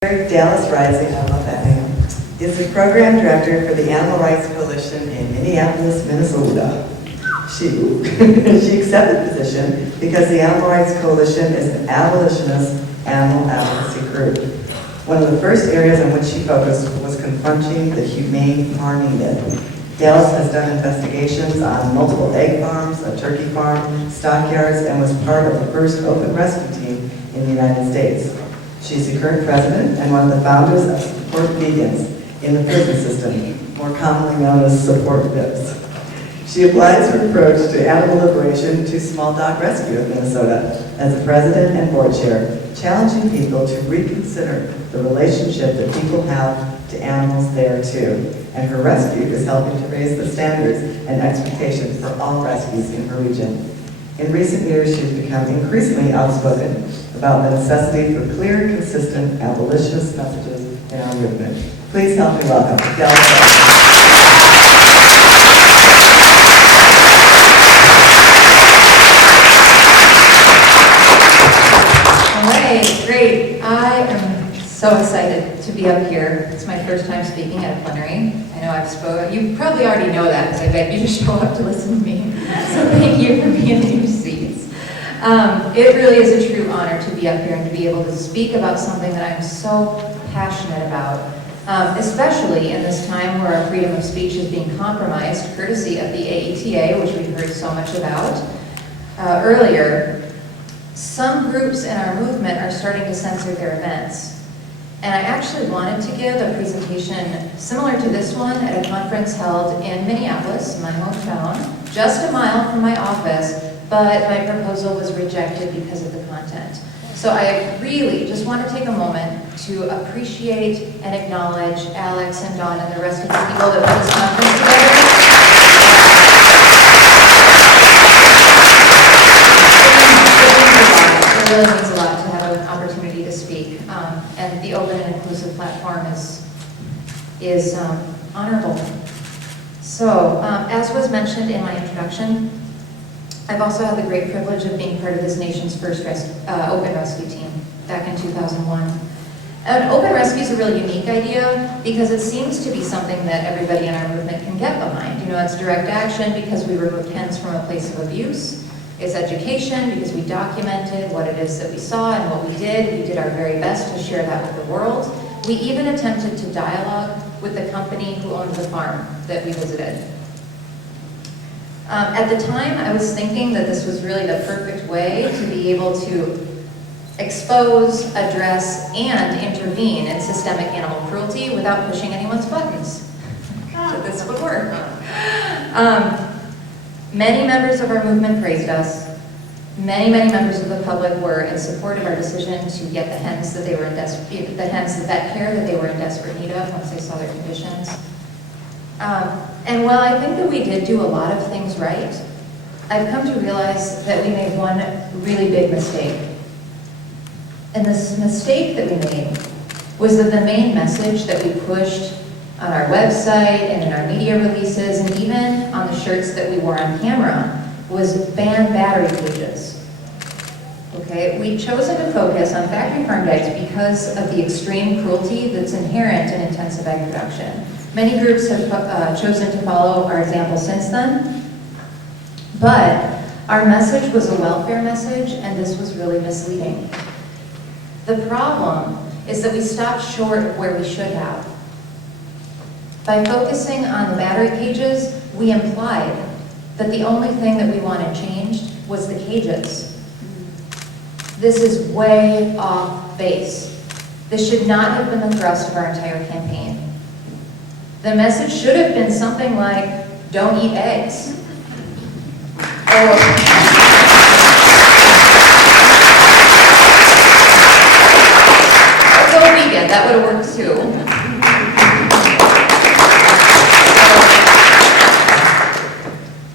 Dallas Rising, I love that name, is the program director for the Animal Rights Coalition in Minneapolis, Minnesota. She accepted the position because the Animal Rights Coalition is an abolitionist animal advocacy group. One of the first areas on which she focused was confronting the humane farming myth. Dallas has done investigations on multiple egg farms, a turkey farm, stockyards, and was part of the first open rescue team in the United States. She's the current president and one of the founders of Support Vegans in the prison system, more commonly known as Support VIPs. She applies her approach to animal liberation to Small Dog Rescue of Minnesota as a president and board chair, challenging people to reconsider the relationship that people have to animals there too. And her rescue is helping to raise the standards and expectations for all rescues in her region. In recent years, she's become increasingly outspoken about the necessity for clear, consistent abolitionist messages in our movement. Please help me welcome Dallas. Great. I am so excited to be up here. It's my first time speaking at a plenary. I know I've spoken. You probably already know that because I bet you to show up to listen to me. So thank you for being in your seats. It really is a true honor to be up here and to be able to speak about something that I'm so passionate about, especially in this time where our freedom of speech is being compromised, courtesy of the AETA, which we've heard so much about earlier. Some groups in our movement are starting to censor their events. And I actually wanted to give a presentation similar to this one at a conference held in Minneapolis, my hometown, just a mile from my office, but my proposal was rejected because of the content. So I really just want to take a moment to appreciate and acknowledge Alex and Dawn and the rest of the people that put this conference together. It really means a lot to have an opportunity to speak, and the open and inclusive platform is honorable. So, as was mentioned in my introduction, I've also had the great privilege of being part of this nation's first open rescue team back in 2001. And open rescue is a really unique idea because it seems to be something that everybody in our movement can get behind. You know, it's direct action because we removed hens from a place of abuse. It's education because we documented what it is that we saw and what we did. We did our very best to share that with the world. We even attempted to dialogue with the company who owned the farm that we visited. At the time, I was thinking that this was really the perfect way to be able to expose, address, and intervene in systemic animal cruelty without pushing anyone's buttons. That this would work. Many members of our movement praised us. Many members of the public were in support of our decision to get the hens that they were in the vet care that they were in desperate need of once they saw their conditions. And while I think that we did do a lot of things right, I've come to realize that we made one really big mistake. And this mistake that we made was that the main message that we pushed on our website and in our media releases and even on the shirts that we wore on camera was ban battery cages. Okay, we've chosen to focus on factory farmed eggs because of the extreme cruelty that's inherent in intensive egg production. Many groups have chosen to follow our example since then, but our message was a welfare message and this was really misleading. The problem is that we stopped short of where we should have. By focusing on the battery cages, we implied that the only thing that we wanted changed was the cages. This is way off base. This should not have been the thrust of our entire campaign. The message should have been something like, don't eat eggs. Or, go vegan, that would have worked too.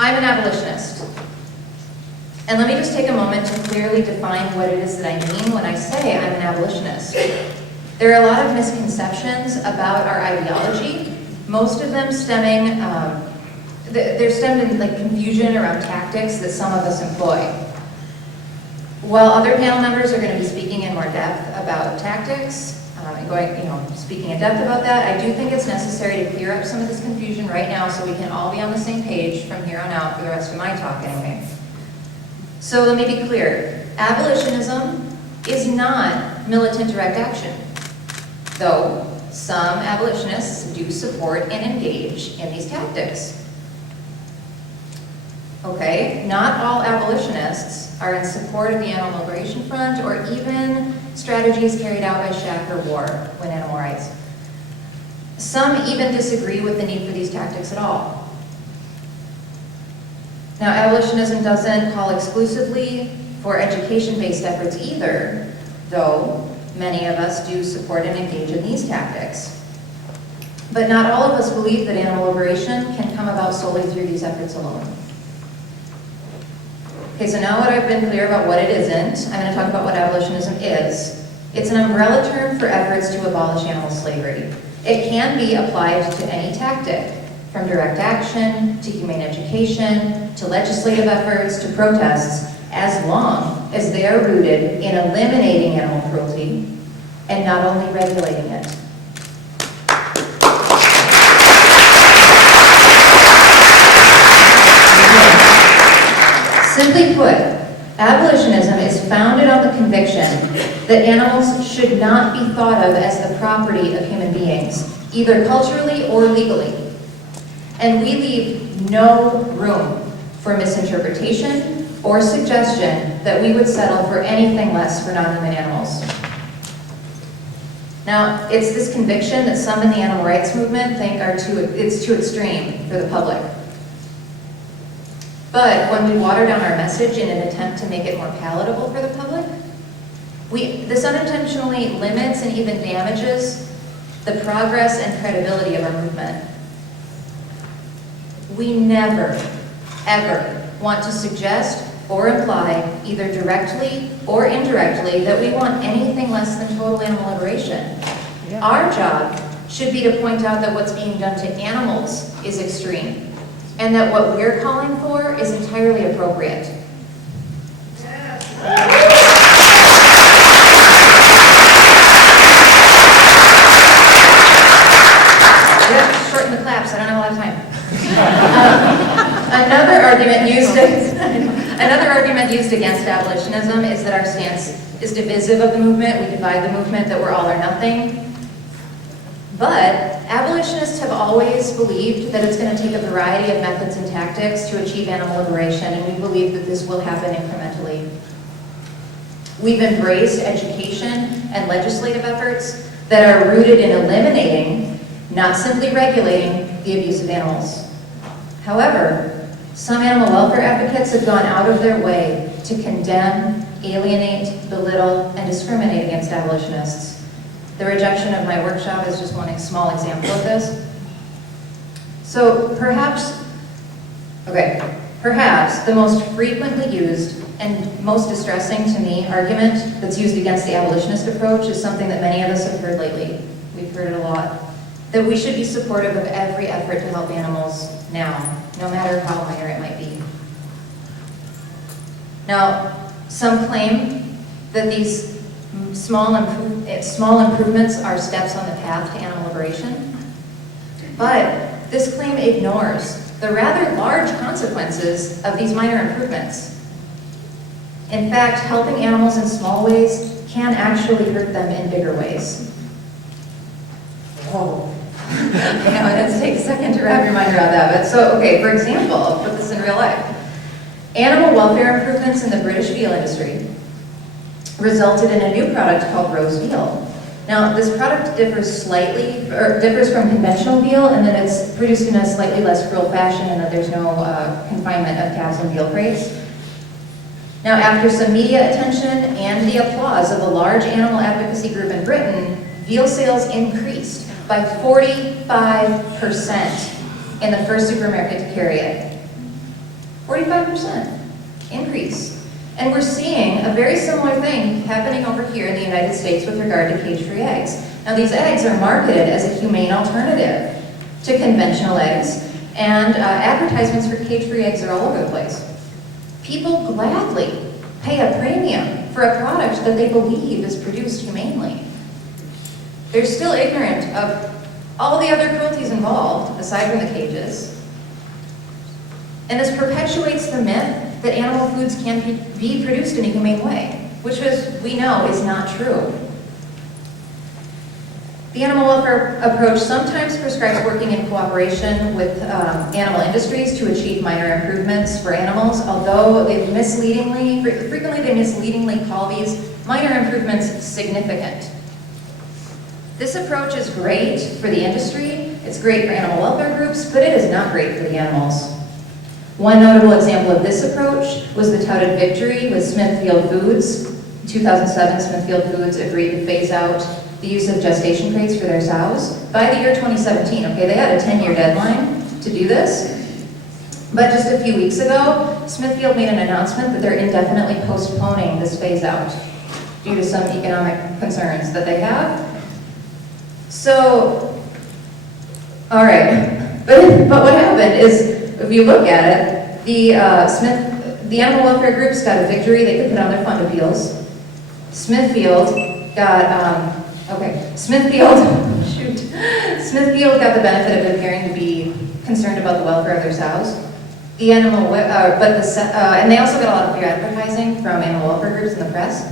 I'm an abolitionist. And let me just take a moment to clearly define what it is that I mean when I say I'm an abolitionist. There are a lot of misconceptions about our ideology, most of them stemming, they're stemmed in like confusion around tactics that some of us employ. While other panel members are going to be speaking in more depth about tactics, and going, speaking in depth about that, I do think it's necessary to clear up some of this confusion right now so we can all be on the same page from here on out for the rest of my talk anyway. So let me be clear. Abolitionism is not militant direct action, though some abolitionists do support and engage in these tactics. Okay, not all abolitionists are in support of the Animal Liberation Front or even strategies carried out by Shack or War with animal rights. Some even disagree with the need for these tactics at all. Now, abolitionism doesn't call exclusively for education-based efforts either, though many of us do support and engage in these tactics. But not all of us believe that animal liberation can come about solely through these efforts alone. Okay, so now that I've been clear about what it isn't, I'm going to talk about what abolitionism is. It's an umbrella term for efforts to abolish animal slavery. It can be applied to any tactic, from direct action, to humane education, to legislative efforts, to protests, as long as they are rooted in eliminating animal cruelty and not only regulating it. Simply put, abolitionism is founded on the conviction that animals should not be thought of as the property of human beings, either culturally or legally. And we leave no room for misinterpretation or suggestion that we would settle for anything less for non-human animals. Now, it's this conviction that some in the animal rights movement think it's too extreme for the public. But when we water down our message in an attempt to make it more palatable for the public, this unintentionally limits and even damages the progress and credibility of our movement. We never, ever want to suggest or imply, either directly or indirectly, that we want anything less than total animal liberation. Yeah. Our job should be to point out that what's being done to animals is extreme, and that what we're calling for is entirely appropriate. Yep, shorten the claps, I don't have a lot of time. Another argument used against abolitionism is that our stance is divisive of the movement. We divide the movement, that we're all or nothing. But abolitionists have always believed that it's going to take a variety of methods and tactics to achieve animal liberation, and we believe that this will happen incrementally. We've embraced education and legislative efforts that are rooted in eliminating, not simply regulating, the abuse of animals. However, some animal welfare advocates have gone out of their way to condemn, alienate, belittle, and discriminate against abolitionists. The rejection of my workshop is just one small example of this. So perhaps the most frequently used and most distressing to me argument that's used against the abolitionist approach is something that many of us have heard lately. We've heard it a lot. That we should be supportive of every effort to help animals now, no matter how minor it might be. Now, some claim that these small improvements are steps on the path to animal liberation, but this claim ignores the rather large consequences of these minor improvements. In fact, helping animals in small ways can actually hurt them in bigger ways. Whoa. Let's take a second to wrap your mind around that. For example, I'll put this in real life. Animal welfare improvements in the British veal industry resulted in a new product called rose veal. Now, this product differs from conventional veal in that it's produced in a slightly less cruel fashion and that there's no confinement of calves in veal crates. Now, after some media attention and the applause of a large animal advocacy group in Britain, veal sales increased by 45% in the first supermarket to carry it. 45% increase. And we're seeing a very similar thing happening over here in the United States with regard to cage-free eggs. Now, these eggs are marketed as a humane alternative to conventional eggs, and advertisements for cage-free eggs are all over the place. People gladly pay a premium for a product that they believe is produced humanely. They're still ignorant of all the other cruelties involved, aside from the cages. And this perpetuates the myth that animal foods can be produced in a humane way, which we know is not true. The animal welfare approach sometimes prescribes working in cooperation with animal industries to achieve minor improvements for animals, although frequently they misleadingly call these minor improvements significant. This approach is great for the industry, it's great for animal welfare groups, but it is not great for the animals. One notable example of this approach was the touted victory with Smithfield Foods. In 2007, Smithfield Foods agreed to phase out the use of gestation crates for their sows by the year 2017. Okay, they had a 10-year deadline to do this. But just a few weeks ago, Smithfield made an announcement that they're indefinitely postponing this phase out due to some economic concerns that they have. So, all right, but what happened is, if you look at it, the animal welfare groups got a victory. They could put on their fund appeals. Smithfield got Smithfield got the benefit of appearing to be concerned about the welfare of their sows. The animal, and they also got a lot of free advertising from animal welfare groups in the press.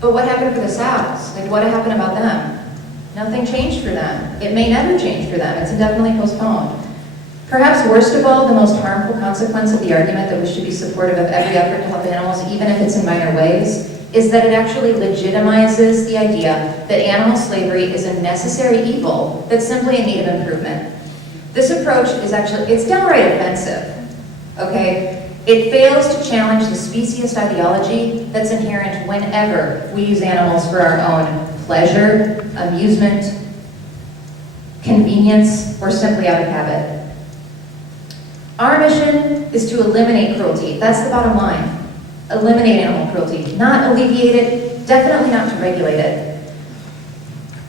But what happened for the sows? Like, what happened about them? Nothing changed for them. It may never change for them. It's indefinitely postponed. Perhaps worst of all, the most harmful consequence of the argument that we should be supportive of every effort to help animals, even if it's in minor ways, is that it actually legitimizes the idea that animal slavery is a necessary evil that's simply in need of improvement. This approach is it's downright offensive, okay? It fails to challenge the speciesist ideology that's inherent whenever we use animals for our own pleasure, amusement, convenience, or simply out of habit. Our mission is to eliminate cruelty. That's the bottom line. Eliminate animal cruelty, not alleviate it, definitely not to regulate it.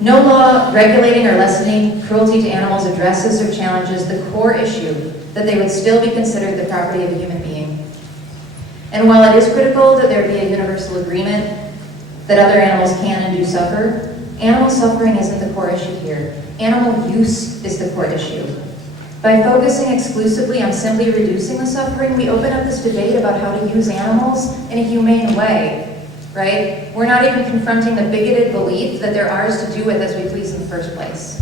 No law regulating or lessening cruelty to animals addresses or challenges the core issue that they would still be considered the property of a human being. And while it is critical that there be a universal agreement that other animals can and do suffer, animal suffering isn't the core issue here. Animal use is the core issue. By focusing exclusively on simply reducing the suffering, we open up this debate about how to use animals in a humane way, right? We're not even confronting the bigoted belief that they're ours to do with as we please in the first place.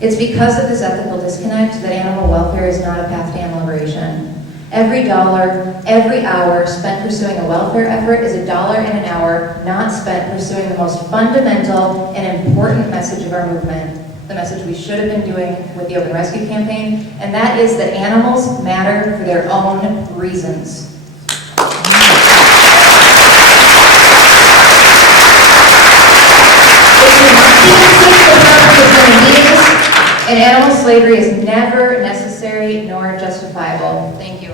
It's because of this ethical disconnect that animal welfare is not a path to animal liberation. Every dollar, every hour spent pursuing a welfare effort is a dollar and an hour not spent pursuing the most fundamental and important message of our movement, the message we should have been doing with the Open Rescue Campaign, and that is that animals matter for their own reasons. And animal slavery is never necessary nor justifiable. Thank you.